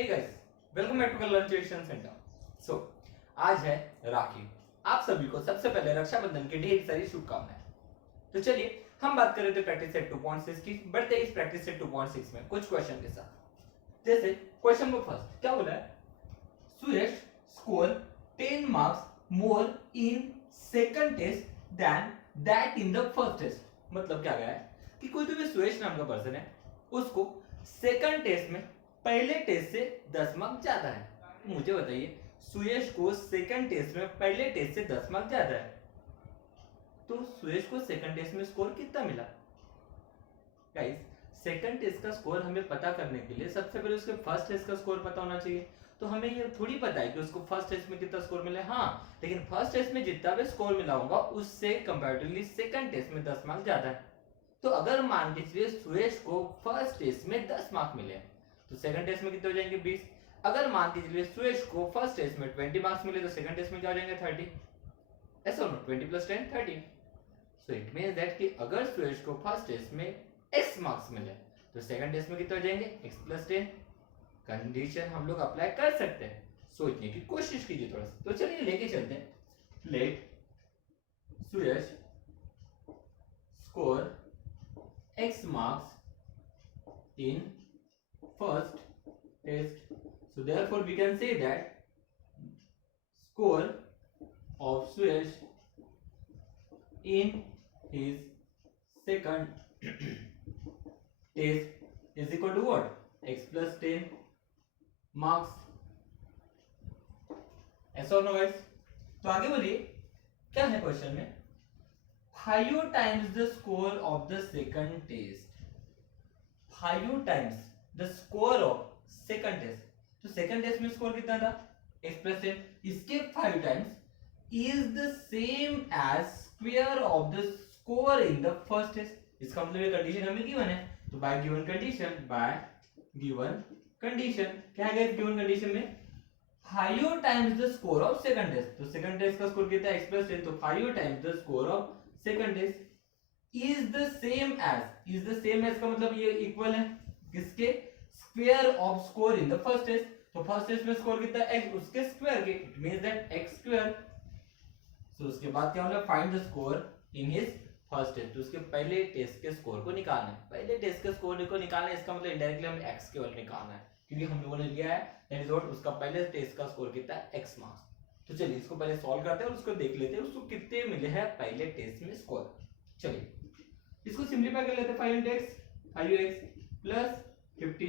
Hey guys, welcome back to learn tuition centre. So आज है राखी। आप सभी को सबसे पहले रक्षाबंधन की ढेर सारी शुभकामनाएं। तो चलिए हम बात कर रहे थे प्रैक्टिस सेट 2.6 की। बढ़ते इस प्रैक्टिस सेट 2.6 में कुछ क्वेश्चन के साथ। जैसे क्वेश्चन नंबर फर्स्ट क्या बोला है, Suyash score 10 marks more in second test then that in the first test. मतलब क्या गया है कि कोई तो भी सुयश नाम का पर्सन है, उसको सेकंड टेस्ट में पहले टेस्ट से 10 मार्क्स ज्यादा है। मुझे बताइए सुयश को सेकंड टेस्ट में पहले टेस्ट से 10 मार्क्स ज्यादा है, तो सुयश को सेकंड टेस्ट में स्कोर कितना मिला? गाइस, सेकंड टेस्ट का स्कोर हमें पता करने के लिए सबसे पहले उसके फर्स्ट टेस्ट का स्कोर पता होना चाहिए। तो हमें ये थोड़ी पता है कि उसको फर्स्ट टेस्ट में कितना स्कोर मिला। हाँ, लेकिन फर्स्ट टेस्ट में जितना भी स्कोर मिला होगा उससे कंपैरेटिवली सेकंड टेस्ट में 10 मार्क्स ज्यादा है। तो अगर मान के चलिए सुयश को फर्स्ट टेस्ट में 10 मार्क्स मिले तो सेकंड टेस्ट में कितने हो जाएंगे? 20। अगर मान के चलिए सुयश को फर्स्ट टेस्ट में 20 मार्क्स मिले तो सेकंड टेस्ट में क्या हो जाएंगे? 30। ऐसा नो 20 + 10 30। सो इट मींस दैट कि अगर सुयश को फर्स्ट टेस्ट में x मार्क्स मिले तो सेकंड टेस्ट में कितने हो जाएंगे? x + 10। कंडीशन हम लोग अप्लाई कर सकते हैं, सोचने की कोशिश कीजिए थोड़ा सा। तो चलिए लेके चलते हैं। Let Suyash score x marks in first test. So therefore we can say that score of Suyash in his second test is equal to what? X plus 10 marks. ऐसा हो ना गाइस? तो आगे बोलिए क्या है क्वेश्चन में? 5 times the score of the second test. 5 times the score of second test. तो सेकंड टेस्ट में स्कोर कितना था? x plus 10. इसके 5 times is the same as square of the score in the first test. इसका मतलब ये condition हमें given है, तो बाय गिवन कंडीशन क्या है गाइस? गिवन कंडीशन में 5 times the score of second test. तो सेकंड टेस्ट का स्कोर कितना है? x plus 10. तो 5 times the score of second test is the same as का मतलब ये इक्वल है किसके? Square of score in the first test. तो फर्स्ट टेस्ट में स्कोर कितना है? x, उसके स्क्वायर के। It means that x square. So उसके बाद क्या होगा? Find the score in his first test. तो उसके पहले टेस्ट के स्कोर को निकालना है। पहले टेस्ट के स्कोर को निकालना है, इसका मतलब इनडायरेक्टली हमें x के वैल्यू निकालना है, क्योंकि हम लोगों ने लिया है दैट इज व्हाट उसका पहले टेस्ट का स्कोर कितना है? x marks. तो चलिए इसको पहले सॉल्व करते हैं और उसको देख लेते हैं उसको कितने मिले हैं पहले टेस्ट में स्कोर। चलिए इसको सिंपलीफाई कर लेते हैं। 5x plus 50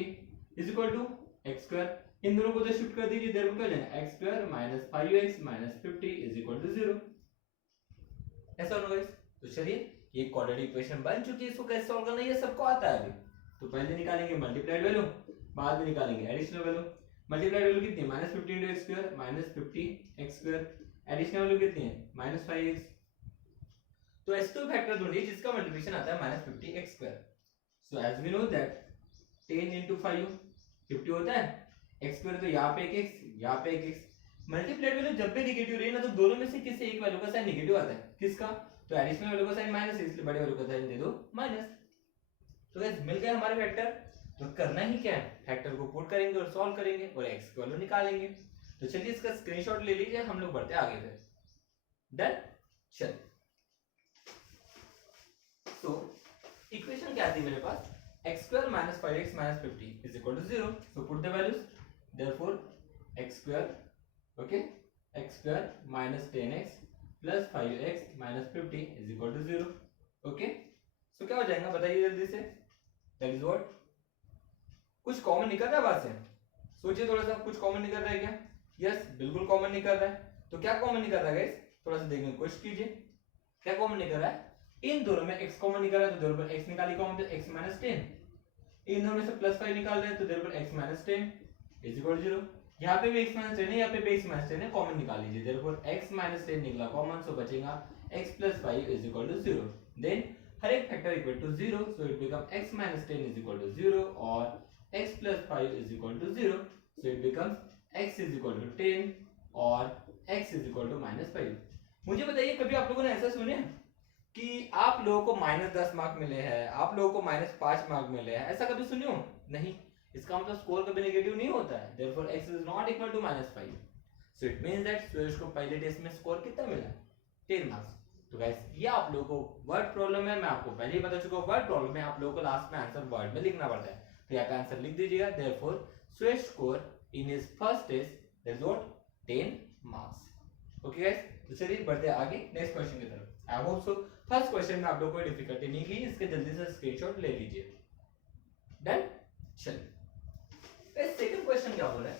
is equal to x square. इन दोनों को तो शिफ्ट कर दीजिए, देयर क्या हो जाएगा? x square minus 5x minus 50 is equal to 0। ऐसा होगा गाइस। तो चलिए ये क्वाड्रेटिक इक्वेशन बन चुकी है। इसको कैसे सॉल्व करना है ये सबको आता है अभी। तो पहले निकालेंगे मल्टीप्लाइड वैल्यू, बाद में निकालेंगे एडिशनल वैल्यू। मल्टीप्लाइड वैल्यू कितनी है? Minus 50 into x square minus 50 x square. Additional value कितनी है? Minus 5x। तो s2 फैक्टर ढूंढिए जिसका मल्टीप्लिकेशन आता है minus 50 x square. So as we know that 10 into 5 50 होता है। एक्स स्क्वायर तो यहाँ पे एक x, यहाँ पे एक x। मल्टीप्लाइड वैल्यू जब भी नेगेटिव रही ना तो दोनों में से किसी एक वैल्यू का साइन नेगेटिव आता है। किसका? तो एडिशनल वैल्यू का साइन माइनस है, इसलिए बड़े वैल्यू का साइन दे दो माइनस। तो गाइस मिल गया हमारे फैक्टर। तो करना ही क्या है? फैक्टर को पुट करेंगे और सॉल्व करेंगे और x की वैल्यू निकालेंगे। तो चलिए इसका स्क्रीनशॉट ले लीजिए, हम लोग बढ़ते आगे फिर। डन। चल तो इक्वेशन क्या थी मेरे पास? x square minus 5x minus 50 is equal to 0। So put the values. Therefore x square, okay, x square minus 10x plus 5x minus 50 is equal to 0। Okay, so क्या हो जाएगा बताइए जल्दी से? दैट इज व्हाट कुछ common निकल रहा है बात से? सोचिए थोड़ा सा, कुछ कॉमन निकल रहा है क्या? यस, बिल्कुल कॉमन निकल रहा है। तो क्या कॉमन निकल रहा है गाइस? थोड़ा सा देखने की कोशिश कीजिए क्या कॉमन निकल रहा है। इन दोनों में x कॉमन निकल रहा है तो देयर पर x निकालिए कॉमन, तो x माइनस 10। इन दोनों में से प्लस 5 निकाल रहे हैं तो देयर पर x minus 10 is equal to 0। यहाँ पे भी x माइनस 10 है, यहाँ पे भी x माइनस 10 है, कॉमन निकाल लीजिए। देयर पर x माइनस 10 निकला कॉमन, सो बचेगा x plus 5 is equal to 0। Then हर एक factor equal to 0, so it become x minus 10 is equal to 0 और x plus 5 is equal to 0, so it becomes x is equal to 10 और x is equal to minus 5। मुझे बताइए कभी आप लोगों ने ऐसा सुने कि आप लोगों को -10 मार्क मिले हैं, आप लोगों को -5 मार्क मिले हैं? ऐसा कभी सुने हो? नहीं। इसका मतलब स्कोर कभी नेगेटिव नहीं होता है, therefore x is not equal to -5. So it means that Suresh को पहले टेस्ट में स्कोर कितना मिला, 10 मार्क्स. तो गाइस ये आप लोगों को वर्ड प्रॉब्लम है, मैं आपको पहले ही बता चुका हूं वर्ड प्रॉब्लम में आप लोगों को लास्ट में आंसर वर्ड में लिखना पड़ता है. तो यहाँ पे आंसर लिख दीजिएगा, therefore Suresh score in his first test that is what 10 marks. Okay guys, तो चलिए बढ़ते हैं आगे नेक्स्ट क्वेश्चन की तरफ. I hope so first question में आप लोगों को डिफिकल्टी नहीं की, इसके जल्दी से स्क्रीनशॉट ले लीजिए. डन. चलिए सेकंड क्वेश्चन क्या बोल रहा है,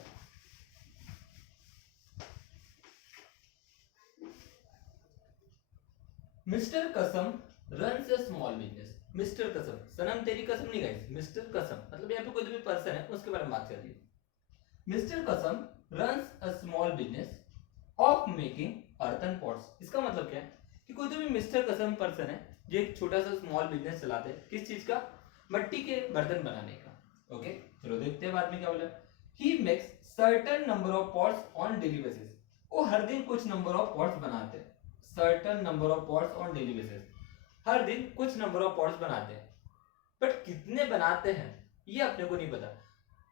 मिस्टर कसम runs a small business. Mister कसम, सनम तेरी कसम नहीं गाइस, मिस्टर कसम मतलब यहाँ पे कोई भी पर्सन है उसके बारे में बात कर रही है. मिस्टर कसम runs a small business of making earthen pots. इसका मतलब क्या है कि कोई भी मिस्टर कसम पर्सन है जो एक छोटा सा स्मॉल बिजनेस चलाते हैं, किस चीज का, मिट्टी के बर्तन बनाने का. ओके चलो देखते हैं बाद में क्या बोला. He makes certain number of pots on daily basis. वो हर दिन कुछ नंबर ऑफ पॉट्स बनाते हैं, certain number of pots on daily basis. हर दिन कुछ नंबर ऑफ पॉट्स बनाते हैं, बट कितने बनाते हैं ये अपने को नहीं पता.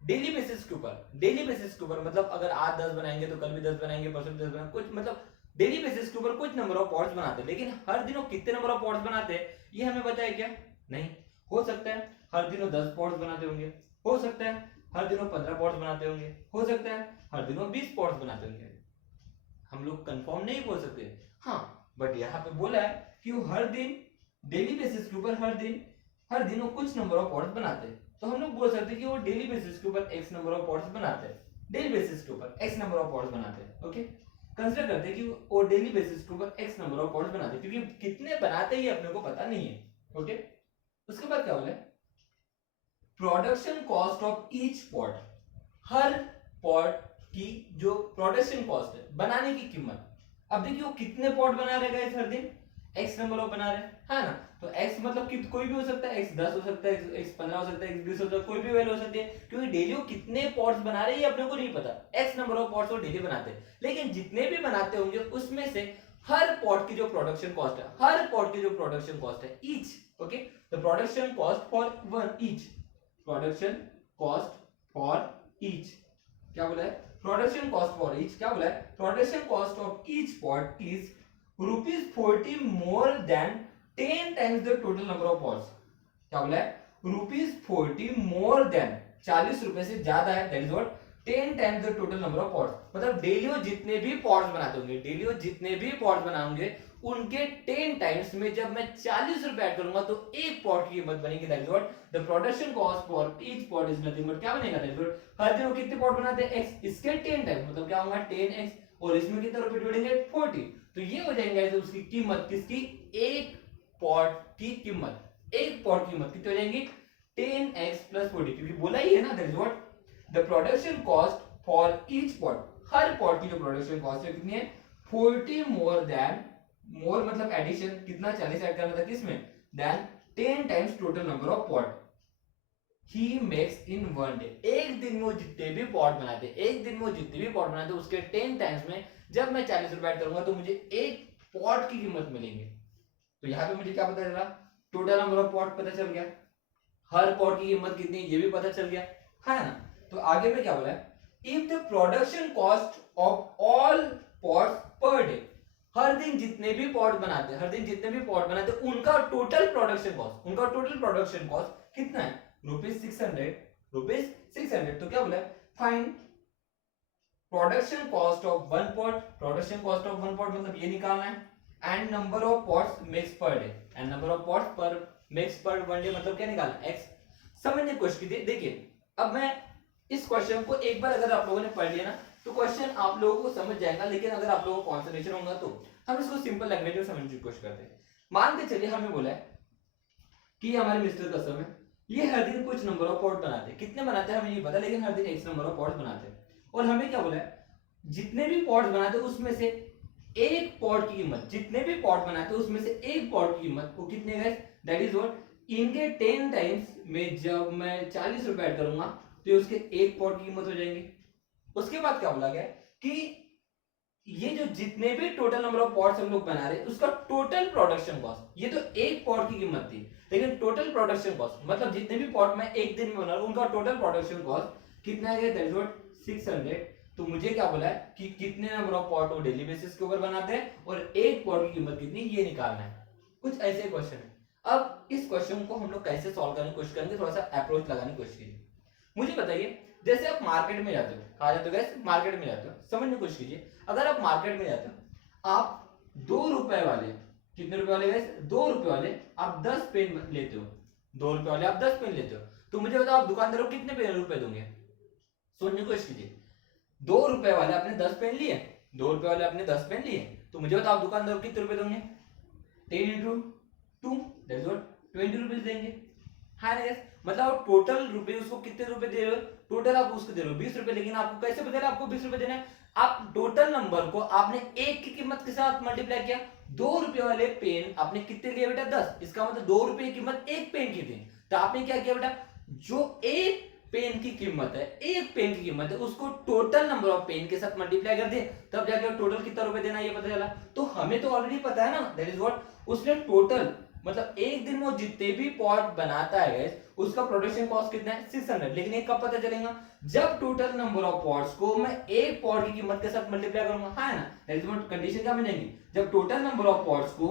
डेली बेसिस के ऊपर, डेली बेसिस के ऊपर मतलब अगर आज 10 बनाएंगे तो कल भी 10 बनाएंगे, परसों भी 10 बनाएंगे, कुछ मतलब डेली बेसिस के ऊपर कुछ नंबर ऑफ पॉट्स बनाते हैं. लेकिन हर दिन वो कितने नंबर ऑफ पॉट्स बनाते हैं ये हमें पता है क्या, नहीं. हो सकता है हर दिन वो 10 पॉट्स बनाते होंगे, हो सकता है हर दिन वो 15 पॉट्स बनाते होंगे, हो सकता है हर दिन वो 20 पॉट्स बनाते होंगे. हम लोग कंफर्म नहीं बोल सकते. हाँ बट यहाँ पे बोला है कि वो हर दिन डेली बेसिस के ऊपर हर दिन वो कुछ नंबर ऑफ पॉट्स बनाते हैं. तो हम लोग बोल सकते हैं कि वो डेली बेसिस के ऊपर x नंबर ऑफ पॉट्स बनाते हैं, डेली बेसिस के ऊपर x नंबर ऑफ पॉट्स बनाते हैं. ओके कंसीडर करते हैं कि वो डेली बेसिस के ऊपर x नंबर ऑफ पॉट्स बनाते हैं, क्योंकि कितने बनाते हैं ये अपने को पता नहीं है. ओके उसके बाद क्या बोला, production cost of each pot. Her pot की जो प्रोडक्शन कॉस्ट है, बनाने की कीमत. अब देखिए वो कितने पॉट बना रहेगा इस हर दिन, x नंबर ऑफ बना रहे हैं ना. तो x मतलब कि कोई भी हो सकता है, x 10 हो सकता है, x 15 हो सकता है, x 20 हो सकता है, कोई भी वैल्यू हो सकती है, क्योंकि डेली वो कितने पॉट्स बना रहे हैं ये अपने को नहीं पता. x नंबर ऑफ पॉट्स वो डेली बनाते हैं, लेकिन जितने भी बनाते होंगे उसमें से हर पॉट की जो प्रोडक्शन कॉस्ट है, हर पॉट की जो प्रोडक्शन कॉस्ट है each. Okay the production cost for one each, production cost for each क्या बोला है, प्रोडक्शन कॉस्ट फॉर ईच क्या बोला है, production cost of each pot is ₹40 more than 10 times the total number of pots. क्या बोला है, ₹40 more than 40 रुपए से ज्यादा है, that is what 10 times the total number of pots. मतलब डेली वो जितने भी पॉट्स बनाते होंगे, डेली वो जितने भी पॉट्स बनाएंगे उनके 10 टाइम्स में जब मैं 40 रुपए ऐड करूंगा तो एक पॉट की कीमत बनेगी, that is what the production cost for each pot is nothing but क्या बनेगा, that is what हर दिन वो कितने पॉट बनाते हैं x, इसके 10 टाइम्स मतलब क्या होगा 10x और इसमें कितना रुपए जोड़ेंगे 40. तो ये हो जाएंगे उसकी कीमत, किसकी, एक पॉट की कीमत. एक पॉट की कीमत कितनी हो जाएंगी 10x plus 40, क्योंकि बोला ही है ना, that is what the production cost for each pot. Her pot की जो प्रोडक्शन कॉस्ट है कितनी है 40 मोर देन, मोर मतलब एडिशन, कितना 40 ऐड करना था किसमें, then 10 times total number of pot he makes in one day. एक दिन में वो जितने भी पॉट बनाते हैं, एक दिन में वो जितने भी पॉट बनाते हैं उसके 10 टाइम्स में जब मैं 40 रुपए ऐड करूंगा तो मुझे एक पॉट की कीमत मिलेंगे. तो यहाँ पे मुझे क्या पता चला, टोटल नंबर ऑफ पॉट पता चल गया, हर पॉट की कीमत कितनी ये भी पता चल गया है ना. तो आगे में क्या बोला है, if the production cost of all pots per day. हर दिन जितने भी पॉट बनाते हैं, हर दिन जितने भी पॉट बनाते हैं उनका टोटल प्रोडक्शन कॉस्ट, उनका टोटल प्रोडक्शन कॉस्ट कितना है ₹600. तो क्या बोला है, find production cost of one pot. Production cost of one pot मतलब ये निकालना है, and number of pots makes per day, and number of pots पर मेक्स पर वन डे मतलब क्या निकालना है, x. समझने की कोशिश कीजिए. देखिए अब मैं इस क्वेश्चन को एक बार अगर आप लोगों ने पढ़ लिया ना तो क्वेश्चन आप लोगों को समझ जाएगा, लेकिन अगर आप लोगों को कॉन्सेंट्रेशन होगा तो हम इसको सिंपल लैंग्वेज में समझने की कोशिश करते हैं. मान के चलिए हमें बोला है कि हमारे मिस्टर कसम है, ये हर दिन कुछ नंबर ऑफ पॉट बनाते हैं, कितने बनाते हैं हमें नहीं पता, लेकिन हर दिन x नंबर ऑफ पॉट्स बनाते हैं. और हमें क्या बोला है, जितने भी पॉट्स बनाते हैं उसमें से एक पॉट की कीमत, जितने भी पॉट बनाते हैं उसमें से एक पॉट की कीमत वो कितने गाइस, दैट इज व्हाट इनके 10 टाइम्स में जब मैं 40 रुपए ऐड करूंगा तो उसके एक पॉट की कीमत हो जाएंगे. उसके बाद क्या बोला गया कि ये जो जितने भी टोटल नंबर ऑफ पॉट्स हम लोग बना रहे हैं उसका टोटल प्रोडक्शन कॉस्ट, ये तो एक पॉट की कीमत थी, लेकिन टोटल प्रोडक्शन कॉस्ट मतलब जितने भी पॉट मैं एक दिन में बना रहा हूं उनका टोटल प्रोडक्शन कॉस्ट कितना है, दैट इज व्हाट 600। तो मुझे क्या बोला है कि कितने नंबर ऑफ पॉट वो डेली बेसिस के ऊपर बनाते हैं और एक पॉट की कीमत कितनी, ये निकालना है। कुछ ऐसे क्वेश्चन है। अब इस क्वेश्चन को हम लोग कैसे सॉल्व करने की कोशिश करेंगे, थोड़ा सा अप्रोच लगाने की कोशिश कीजिए। मुझे बताइए, जैसे आप मार्केट में जाते हो, कहा जाते हो गैस मार्केट में जाते हो, समझने की कोशिश कीजिए। अगर आप मार्केट में जाते हो, आप 2 रुपए वाले, कितने रुपए वाले गैस, 2 रुपए वाले आप 10 पेन लेते हो, 2 रुपए वाले आप 10 पेन लेते हो, तो मुझे बताओ आप दुकानदार को कितने पेन रुपए दोगे, सोचने की कोशिश कीजिए। 2 रुपए वाले आपने 10 पेन लिए, 2 रुपए वाले आपने 10 पेन लिए, तो मुझे बताओ आप दुकानदार को कितने रुपए दोगे, 10 into 2 that is what 20 rupees देंगे। हाँ ना गैस, मतलब आप टोटल रुपए उसको कितने रुपए दे रहे हो, टोटल आप उसको दे रहे हो 20 रुपए, लेकिन आपको कैसे पता है आपको 20 रुपए देना है, आप टोटल नंबर को आपने एक की कीमत के साथ मल्टीप्लाई किया। 2 रुपए वाले पेन आपने कितने लिए बेटा, 10, इसका मतलब 2 रुपए की कीमत एक पेन की थी, तो आपने क्या किया बेटा, जो एक पेन की कीमत है, एक पेन की कीमत है, उसको टोटल नंबर ऑफ पेन के साथ मल्टीप्लाई कर दिए, तब जाके टोटल कितना रुपए देना ये पता चला। तो हमें तो ऑलरेडी पता है ना, दैट इज व्हाट, उसने टोटल मतलब एक दिन में वो जितने भी पॉट बनाता है गैस उसका प्रोडक्शन कॉस्ट कितना है 600, लेकिन एक कब पता चलेगा, जब टोटल नंबर ऑफ पॉट्स को मैं एक पॉट की कीमत के साथ मल्टीप्लाई करूंगा। हाँ ना, दैट इज व्हाट कंडीशन क्या मिलेगी, जब टोटल नंबर ऑफ पॉट्स को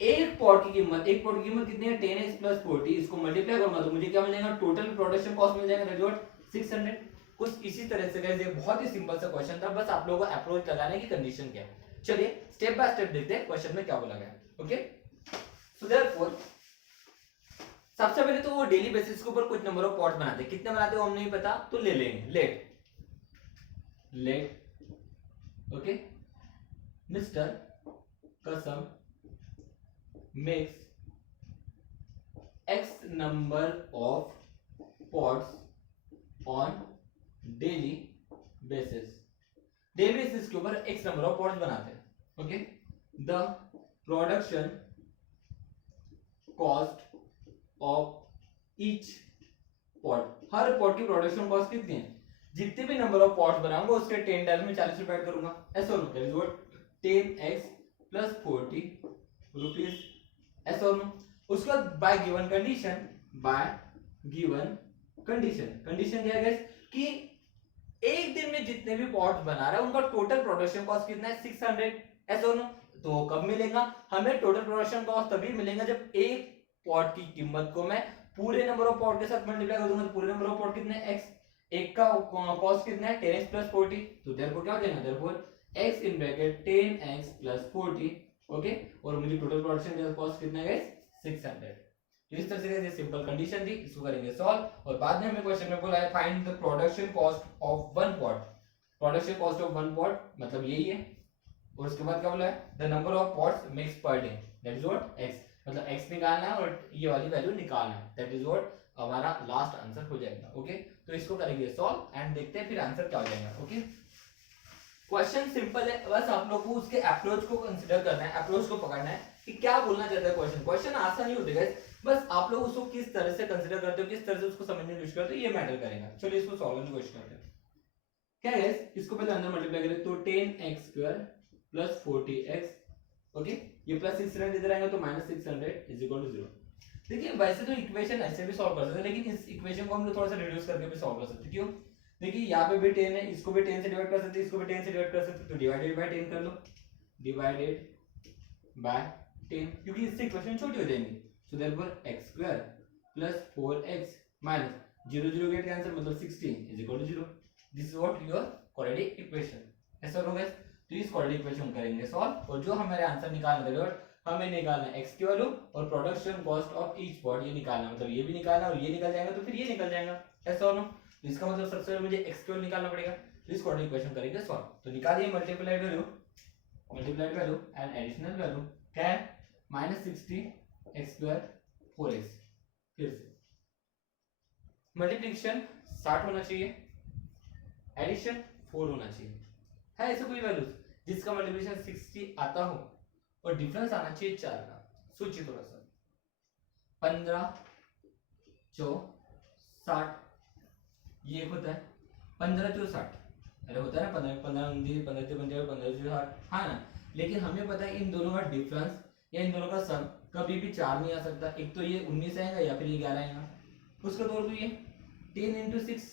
एक पॉट की कीमत, एक पॉट की कीमत कितनी है 10x + 40, इसको मल्टीप्लाई करूंगा तो मुझे क्या मिलेगा, टोटल प्रोडक्शन कॉस्ट मिल जाएगा, दैट इज व्हाट 600। कुछ इसी तरह से गाइस, ये बहुत ही सिंपल सा क्वेश्चन था, बस आप लोगों को अप्रोच लगाने की कंडीशन क्या है। चलिए स्टेप बाय स्टेप देखते हैं क्वेश्चन में क्या बोला गया। ओके, सो देयरफॉर सबसे पहले तो वो डेली बेसिस के ऊपर कुछ नंबर ऑफ पॉट्स बनाते हैं, कितने बनाते हैं हम नहीं पता, तो ले लेंगे लेट ओके, मिस्टर कसम makes x number of pots on daily basis, daily basis के ऊपर x नंबर ऑफ पॉट्स बनाते हैं। Okay, the production cost of each pot, her pot की प्रोडक्शन कॉस्ट कितनी है, जितने भी नंबर ऑफ पॉट्स बनाऊंगा उसके 10 टाइम्स में 40 रुपए ऐड करूंगा, ऐसा होगा, that is what 10x + 40 rupees, ऐसा होगा। उसके बाद bye given condition, bye given condition क्या है गाइस, कि एक दिन में जितने भी पॉट्स बना रहा है उनका टोटल प्रोडक्शन कॉस्ट कितना है 600, ऐसा होगा। तो कब मिलेगा हमें टोटल प्रोडक्शन कॉस्ट, तभी मिलेगा जब एक पॉट की कीमत को मैं पूरे नंबर ऑफ पॉट के साथ मल्टीप्लाई कर दूंगा, तो पूरे नंबर ऑफ पॉट कितने हैं x, एक का कॉस्ट कितना है 10x + 40, तो देयरफॉर क्या हो जाएगा, therefore x in bracket 10x + 40, okay, और मुझे टोटल प्रोडक्शन कॉस्ट कितना है 600। तो इस तरह से सिंपल कंडीशन थी, इसको करेंगे सॉल्व, और बाद में हमें क्वेश्चन में बोला है find the production cost of one pot, production cost of one pot मतलब यही है, और उसके बाद क्या बोला है, the number of pots makes per day, that is what x, मतलब x निकालना है और ये वाली वैल्यू निकालना है, दैट इज व्हाट हमारा लास्ट आंसर हो जाएगा। ओके, तो इसको करेंगे सॉल्व एंड देखते हैं फिर आंसर क्या हो जाएगा। ओके, क्वेश्चन सिंपल है, बस आप लोग को उसके अप्रोच को कंसीडर करना है, अप्रोच को पकड़ना है कि क्या बोलना चाहता है क्वेश्चन। क्वेश्चन आसान नहीं होते गाइस, बस आप लोग उसको किस तरह से कंसीडर करते हो, किस तरह से उसको समझने की कोशिश करते हो, ये मैटर करेगा। चलिए इसको सॉल्व करने की कोशिश करते हैं। क्या है गाइस, इसको पहले अंदर मल्टीप्लाई करें तो 10x² + 40x, ओके, ये +600 इधर आएगा तो -600 = 0। देखिए वैसे तो इक्वेशन ऐसे भी सॉल्व कर सकते हैं, लेकिन इस इक्वेशन को हम लोग थोड़ा सा रिड्यूस करके भी सॉल्व कर सकते हैं। क्यों, देखिए यहाँ पे भी 10 है, इसको भी 10 से डिवाइड कर सकते हैं, इसको भी 10 से डिवाइड कर सकते हैं, तो डिवाइडेड बाय 10 कर लो, डिवाइडेड बाय 10, क्योंकि इससे इक्वेशन छोटी हो जाएंगी। So therefore x² + 4x - 0 0 get cancel, मतलब 16 = 0। This is what your quadratic equation, ऐसा होगा। तो इस क्वाड्रेटिक इक्वेशन करेंगे सॉल्व, और जो हमारे आंसर निकालना है हमें निकालना है x की वैल्यू और production cost of each pot, ये निकालना, मतलब ये भी निकालना और ये निकल जाएगा तो फिर ये निकल जाएगा, ऐसा होना। तो इसका मतलब सबसे पहले मुझे x की वैल्यू निकालना पड़ेगा, तो इस क्वाड्रेटिक इक्वेशन करेंगे सॉल्व। तो निकालिए multiplied value and additional value, क्या है -60x² 4x, फिर से मल्टीप्लिकेशन 60 होना चाहिए, एडिशन 4 होना चाहिए, है ऐसे कोई वैल्यूज जिसका मल्टीप्लिकेशन 60 आता हो और डिफरेंस आना चाहिए 4 का। सोचिए थोड़ा सा, 15 4 60, ये एक होता है 15 4 60, अरे होता है ना 15 15 29 15 से 50 15 से 60, हाँ ना। लेकिन हमें पता है इन दोनों का डिफरेंस या इन दोनों का सम कभी भी 4 नहीं आ सकता। एक तो ये 19 आएगा या फिर ये 11 आएगा। उसके तौर पर ये 10 इंटू 6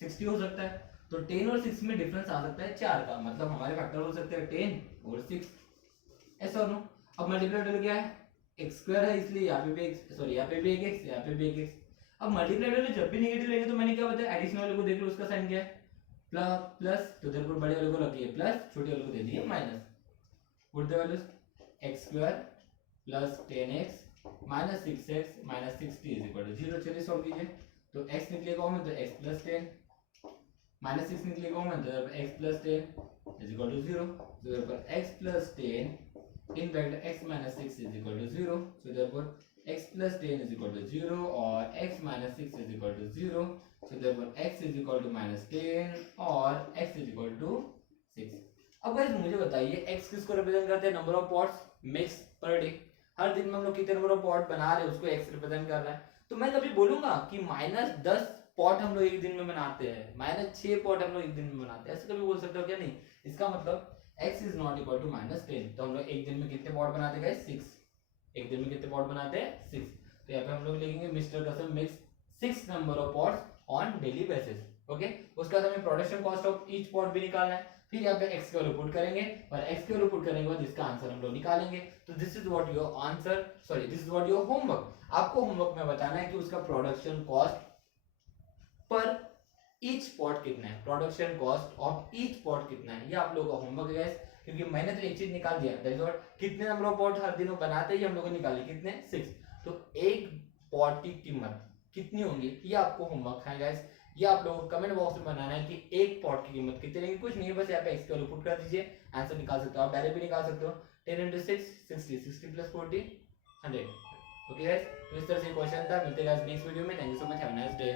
60 हो सकता है। तो 10 और 6 में डिफरेंस आ सकता है 4 का, मतलब हमारे फैक्टर हो सकते हैं 10 और 6, ऐसा हो नो। अब मल्टीप्लाई क्या है, एक्स स्क्वायर है, इसलिए यहाँ पे भी एक्स, सॉरी यहाँ पे भी एक एक्स, यहाँ पे भी एक एक्स। अब मल्टीप्लाई जब भी नेगेटिव लेंगे तो मैंने क्या बताया, एडिशन वाले को देख लो, उसका साइन क्या है प्लस, तो इधर पर बड़े वाले को लगी है प्लस, छोटे वाले को दे दिए minus. Put the values, x square plus 10x minus 6x minus 60 is equal to 0। चलिए सॉल्व कीजिए। तो x निकलेगा कॉमन तो x प्लस 10 माइनस 6 निकलेगा कॉमन तो x plus 10 is equal to 0। तो therefore x plus 10 in bracket x minus 6 is equal to 0. So therefore x plus 10 is equal to 0 or x minus 6 is equal to 0. So therefore x is equal to minus 10 or x is equal to 6. अब guys मुझे बताइए x किसको represent करते हैं, number of pots makes per day. हर दिन में हम लोग कितने नंबर ऑफ पॉट बना रहे हैं उसको x रिप्रेजेंट कर रहा है। तो मैं कभी बोलूंगा कि -10 पॉट हम लोग एक दिन में बनाते हैं, -6 पॉट हम लोग एक दिन में बनाते हैं, ऐसे कभी बोल सकते हो क्या? नहीं। इसका मतलब x is not equal to -10। तो हम लोग एक दिन में कितने पॉट बनाते हैं? 6। एक दिन में कितने पॉट बनाते हैं? 6। तो यहाँ पे हम लोग लिखेंगे मिस्टर कसम mix 6 number of pots on daily basis. Okay, उसका हमें production cost of each pot भी निकालना है। फिर यहाँ पे x की वैल्यू पुट करेंगे और x की वैल्यू पुट करने के बाद इसका आंसर हम लोग निकालेंगे। तो this is what your answer, sorry this is what your homework. आपको होमवर्क में बताना है कि उसका production cost per each pot कितना है, production cost of each pot कितना है, ये आप लोगों का होमवर्क है गाइस। क्योंकि मैंने तो एक चीज निकाल दिया, दैट इज व्हाट, कितने नंबर ऑफ पॉट हर दिन में बनाते हैं ये हम लोगों ने निकाले, कितने? 6। तो एक पॉट की कीमत कितनी होंगी ये आपको होमवर्क है गाइस। ये आप लोगों को कमेंट बॉक्स में बनाना है कि एक पॉट की कीमत कितनी रहेगी। कुछ नहीं है, बस यहाँ पे x की वैल्यू पुट कर दीजिए, आंसर निकाल सकते हो। आप पहले भी निकाल सकते हो, 10 into 6 60, 60 plus 40 100। ओके गाइस, तो इस तरह से क्वेश्चन था। मिलते हैं गाइस नेक्स्ट वीडियो में। Thank you so much, have a nice day.